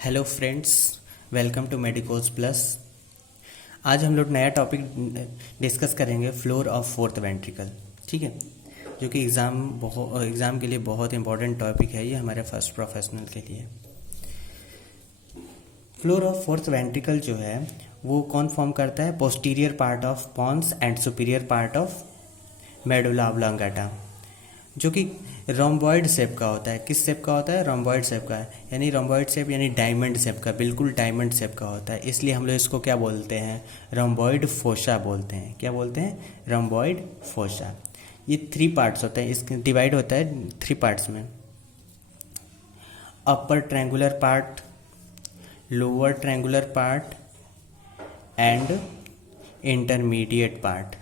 Hello friends, welcome to Medicos Plus. आज हम लोग नया टॉपिक डिस्कस करेंगे, फ्लोर ऑफ फोर्थ वेंट्रिकल। ठीक है, जो कि एग्ज़ाम के लिए बहुत इंपॉर्टेंट टॉपिक है ये हमारे फर्स्ट प्रोफेशनल के लिए। फ्लोर ऑफ फोर्थ वेंट्रिकल जो है वो कौन फॉर्म करता है? Posterior part of pons and superior part of medulla oblongata, जो कि रोम्बॉइड शेप का होता है। किस शेप का होता है? रोम्बॉइड शेप का, यानी रोम्बॉइड शेप यानी डायमंड शेप का, बिल्कुल डायमंड शेप का होता है। इसलिए हम लोग इसको क्या बोलते हैं? रोम्बॉइड फोसा बोलते हैं। क्या बोलते हैं? Rhomboid fossa. ये 3 पार्ट्स होते हैं, इसके डिवाइड होता है 3 पार्ट्स में। Upper triangular part, lower triangular part and intermediate part.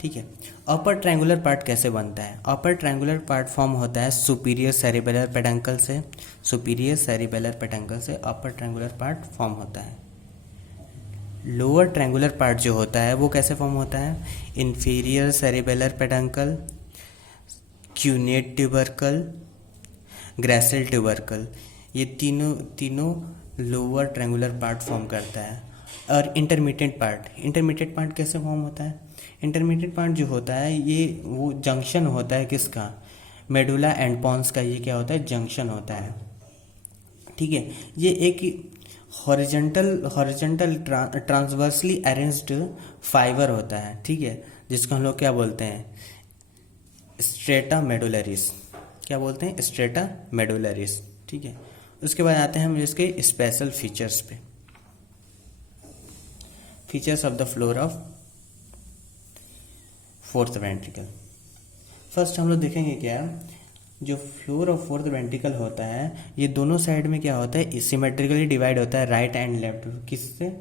ठीक है। अपर ट्रायंगुलर पार्ट कैसे बनता है? अपर ट्रायंगुलर पार्ट फॉर्म होता है सुपीरियर सेरिबेलर पेडंकल से। सुपीरियर सेरिबेलर पेडंकल से अपर ट्रायंगुलर पार्ट फॉर्म होता है। लोअर ट्रायंगुलर पार्ट जो होता है वो कैसे फॉर्म होता है? Inferior cerebellar peduncle, cuneate tubercle, gracile tubercle, ये तीनों लोअर ट्रायंगुलर पार्ट फॉर्म करता है। और इंटरमीडिएट पार्ट कैसे फॉर्म होता है? इंटरमीडिएट पार्ट जो होता है ये वो जंक्शन होता है किसका? मेडुला एंड पॉन्स का। ये क्या होता है? जंक्शन होता है। ठीक है, ये एक हॉरिजॉन्टल ट्रांसवर्सली अरेंज्ड फाइबर होता है। ठीक है, जिसको हम लोग क्या बोलते हैं? स्ट्रेटा मेडुलरिस। क्या बोलते हैं? स्ट्रेटा मेडुलरिस। ठीक है, उसके बाद आते हैं हम इसके स्पेशल फीचर्स पे। Features of the floor of fourth ventricle. First हम लोग देखेंगे क्या, जो फ्लोर ऑफ फोर्थ वेंट्रिकल होता है ये दोनों साइड में क्या होता है? सिमेट्रिकली डिवाइड होता है, राइट एंड लेफ्ट। किससे?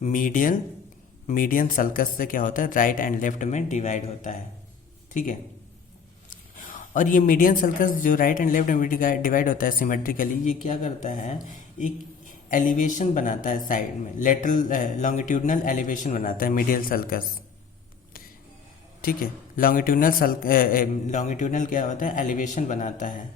मीडियन सल्कस से क्या होता है? राइट एंड लेफ्ट में डिवाइड होता है। ठीक है, और ये मीडियन सल्कस जो राइट एंड लेफ्ट में डिवाइड होता है सिमेट्रिकली, ये क्या करता है? एक एलिवेशन बनाता है साइड में, लेटरल लॉन्गिट्यूडनल एलिवेशन बनाता है मीडियल सल्कस। ठीक है, लॉन्गिट्यूडनल क्या होता है? एलिवेशन बनाता है।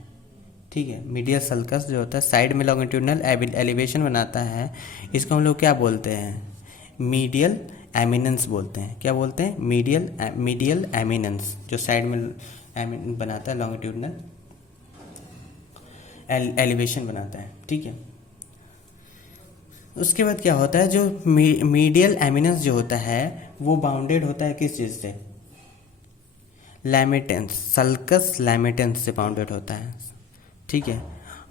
ठीक है, मीडियल सल्कस जो होता है साइड में लॉन्गिट्यूडनल एलिवेशन बनाता है। इसको हम लोग क्या बोलते हैं? मीडियल एमिनेंस बोलते हैं। क्या बोलते हैं? मीडियल एमिनेंस, जो साइड में बनाता है लॉन्गिट्यूडनल एलिवेशन बनाता है। ठीक है, उसके बाद क्या होता है? जो मीडियल एमिनेंस जो होता है वो बाउंडेड होता है किस चीज़ से? लैमेटेंस, सल्कस लैमेटेंस से बाउंडेड होता है। ठीक है,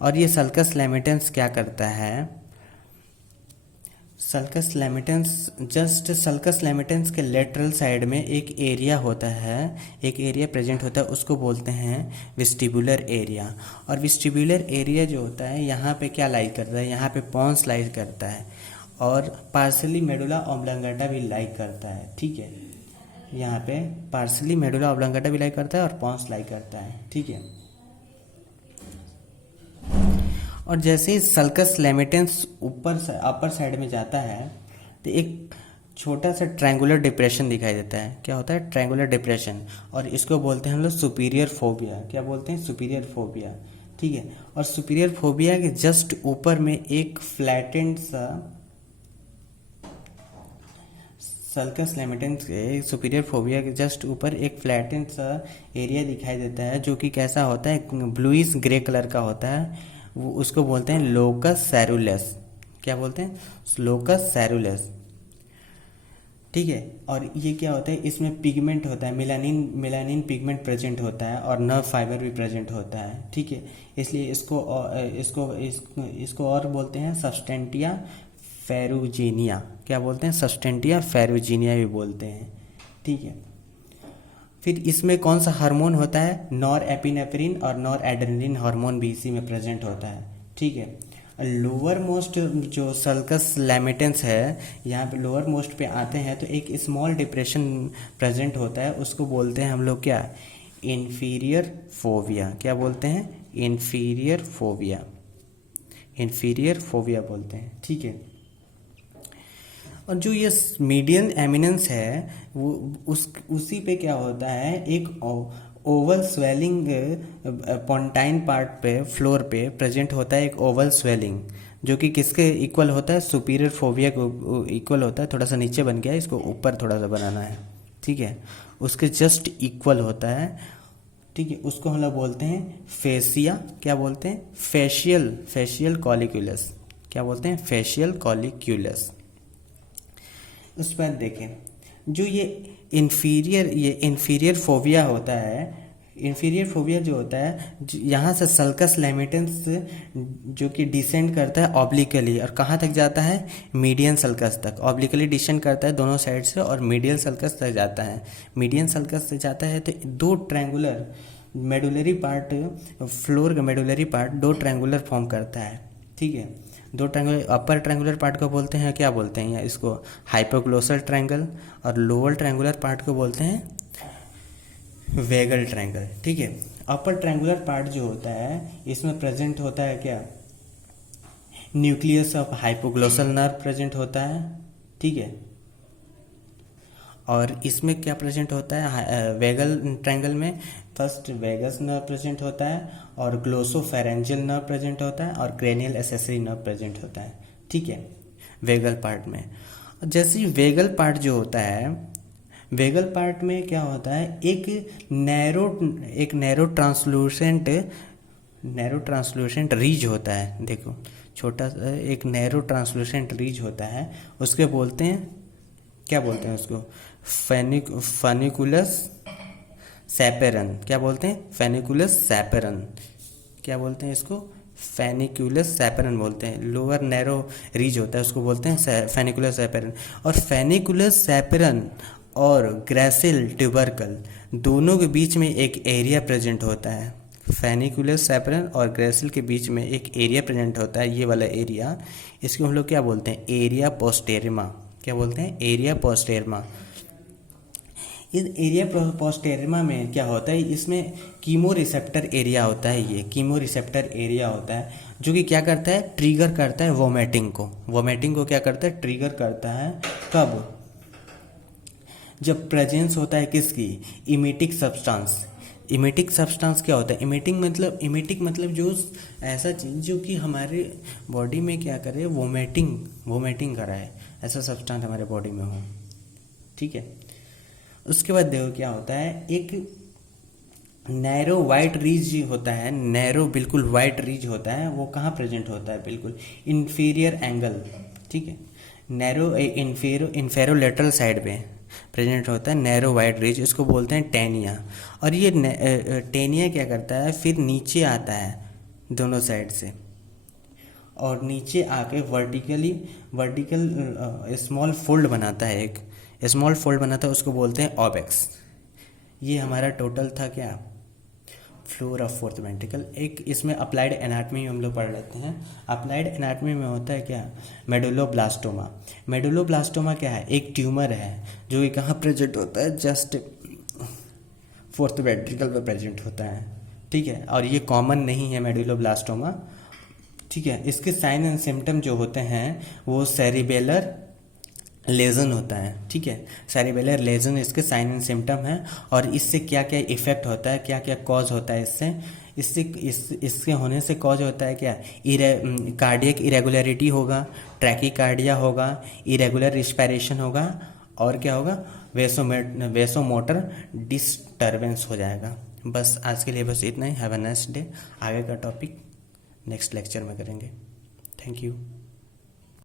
और ये सल्कस लैमेटेंस क्या करता है? सल्कस लैमेटेंस के लेटरल साइड में एक एरिया होता है, एक एरिया प्रेजेंट होता है, उसको बोलते हैं विस्टिबुलर एरिया। और विस्टिबुलर एरिया जो होता है यहाँ पे क्या लाई करता है? यहाँ पे पॉन्स लाई करता है, और पार्सली मेडुला ऑब्लांगेटा भी लाई करता है। ठीक है, यहाँ पे पार्सली मेडुला ऑब्लांगेटा भी लाई करता है और पॉन्स लाई करता है। ठीक है, और जैसे ही सल्कस लैमेटेंस अपर साइड में जाता है तो एक छोटा सा ट्रायंगुलर डिप्रेशन दिखाई देता है। क्या होता है? ट्रायंगुलर डिप्रेशन, और इसको बोलते हैं हम लोग सुपीरियर फोबिया। क्या बोलते हैं? Superior phobia. ठीक है, और सुपीरियर फोबिया के जस्ट ऊपर में एक फ्लैटेंड सा सल्कस लैमेटेंस के सुपीरियर फोबिया के जस्ट ऊपर एक फ्लैटेंड सा एरिया दिखाई देता है, जो कि कैसा होता है? ब्लूइश ग्रे कलर का होता है। वो उसको बोलते हैं लोकस सैरुलेस। क्या बोलते हैं? लोकस सैरुलेस। ठीक है, और ये क्या होता है? इसमें पिगमेंट होता है, मेलानिन पिगमेंट प्रेजेंट होता है, और नर्व फाइबर भी प्रेजेंट होता है। ठीक है, इसलिए इसको और बोलते हैं सब्सटेंटिया फेरुजीनिया। क्या बोलते हैं? सब्सटेंटिया फेरुजीनिया भी बोलते हैं। ठीक है, फिर इसमें कौन सा हार्मोन होता है? नॉर एपिनेफ्रिन और नॉर एड्रेनलिन हार्मोन भी इसी में प्रेजेंट होता है। ठीक है, लोअर मोस्ट जो सल्कस लैमेटेंस है, यहाँ पे लोअर मोस्ट पे आते हैं तो एक स्मॉल डिप्रेशन प्रेजेंट होता है, उसको बोलते हैं हम लोग क्या? Inferior phobia. क्या बोलते हैं? इन्फीरियर फोबिया बोलते हैं। ठीक है, और जो ये मीडियन एमिनेंस है वो उसी पे क्या होता है? एक ओवल स्वेलिंग पॉन्टाइन पार्ट पे फ्लोर पे प्रेजेंट होता है एक ओवल स्वेलिंग, जो कि किसके इक्वल होता है, सुपीरियर फोबिया को इक्वल होता है। थोड़ा सा नीचे बन गया है, इसको ऊपर थोड़ा सा बनाना है, ठीक है, उसके जस्ट इक्वल होता है, ठीक है। उसको हम लोग बोलते हैं फेसिया, क्या बोलते हैं, फेशियल कॉलिक्यूलस, क्या बोलते हैं, फेशियल कॉलिक्यूलस। उस पर देखें, जो ये इन्फीरियर फोबिया होता है, इन्फीरियर फोबिया जो होता है, यहाँ से सल्कस लैमेटेंस जो कि डिसेंड करता है ऑब्लिकली, और कहाँ तक जाता है, मीडियन सल्कस तक। ऑब्लिकली डिसेंड करता है दोनों साइड से और मीडियन सल्कस तक जाता है। मीडियन सल्कस से जाता है तो दो ट्रायंगुलर मेडुलरी पार्ट, फ्लोर का मेडुलरी पार्ट दो ट्रायंगुलर फॉर्म करता है, ठीक है। दो ट्रायंगुलर, अपर ट्रायंगुलर पार्ट को बोलते हैं, क्या बोलते हैं, या इसको हाइपोग्लोसल ट्रायंगल, और लोअर ट्रायंगुलर पार्ट को बोलते हैं वेगल ट्रायंगल, ठीक है। अपर ट्रायंगुलर पार्ट जो होता है, इसमें प्रेजेंट होता है क्या, nucleus of hypoglossal nerve present होता है, ठीक है। और इसमें क्या प्रेजेंट होता है, वेगल ट्रायंगल में फर्स्ट वेगस नर्व प्रेजेंट होता है, और ग्लोसोफेरेंजियल नर्व प्रेजेंट होता है, और क्रेनियल एसेसरी नर्व प्रेजेंट होता है, ठीक है, वेगल पार्ट में। जैसे ही वेगल पार्ट जो होता है, वेगल पार्ट में क्या होता है, एक नैरो ट्रांसलूसेंट रीज होता है, देखो छोटा सा एक नैरो ट्रांसलूसेंट रीज होता है, उसके बोलते हैं, क्या बोलते हैं उसको, फेनिकुलस सैपेरन, क्या बोलते हैं, फेनिकुलस सैपेरन, क्या बोलते हैं इसको, फेनिकुलस सैपेरन बोलते हैं। लोअर नैरो रीज होता है, उसको बोलते हैं फेनिकुलस सैपेरन। और फेनिकुलस सैपेरन और ग्रेसिल ट्यूबरकल दोनों के बीच में एक एरिया प्रेजेंट होता है। फेनिकुलस सैपेरन और ग्रेसिल के बीच में एक एरिया प्रेजेंट होता है, ये वाला एरिया, इसको हम लोग क्या बोलते हैं, एरिया पोस्टेरिमा, क्या बोलते हैं, एरिया पोस्टेरिमा। इस एरिया पोस्टेरिमा में क्या होता है, इसमें कीमो रिसेप्टर एरिया होता है, ये कीमो रिसेप्टर एरिया होता है, जो कि क्या करता है, ट्रिगर करता है वोमिटिंग को क्या करता है, ट्रिगर करता है। कब, जब प्रेजेंस होता है किसकी, इमिटिक सब्सटेंस क्या होता है, इमिटिक मतलब जो ऐसा चीज़ जो कि हमारे बॉडी में क्या करे, वोमिटिंग कराए, ऐसा सब्सटेंस हमारे बॉडी में हो, ठीक है। उसके बाद देखो क्या होता है, एक नैरो वाइट रीज होता है, बिल्कुल वाइट रीज होता है, वो कहाँ प्रेजेंट होता है, बिल्कुल इंफीरियर एंगल, ठीक है, नैरो इन्फेरोलेटरल साइड पे प्रेजेंट होता है नैरो वाइट रीज, इसको बोलते हैं टेनिया। और ये टेनिया क्या करता है, फिर नीचे आता है दोनों साइड से, और नीचे आके वर्टिकल स्मॉल फोल्ड बनाता है, एक स्मॉल फोल्ड बनाता है, उसको बोलते हैं ऑबेक्स। ये हमारा टोटल था क्या, फ्लोर ऑफ फोर्थ वेंट्रिकल। एक इसमें अप्लाइड एनाटमी में हम लोग पढ़ लेते हैं। अप्लाइड एनाटमी में होता है क्या, मेडुलोब्लास्टोमा क्या है, एक ट्यूमर है जो कि कहाँ प्रेजेंट होता है, जस्ट फोर्थ वेंट्रिकल में प्रेजेंट होता है, ठीक है। और ये कॉमन नहीं है मेडुलोब्लास्टोमा, ठीक है। इसके साइन एंड सिम्टम जो होते हैं वो सेरिबेलर लेजन होता है, ठीक है, सेरिबेलर लेजन इसके साइन एंड सिम्टम है। और इससे क्या क्या इफेक्ट होता है, क्या क्या कॉज होता है इससे होने से कॉज होता है क्या, कार्डियक इरेगुलरिटी होगा, ट्रैकीकार्डिया होगा, इरेगुलर रिस्पायरेशन होगा, और क्या होगा, वेसोमोटर डिस्टर्बेंस हो जाएगा। बस आज के लिए बस इतना ही। Have a nice day. आगे का टॉपिक नेक्स्ट लेक्चर में करेंगे। Thank you.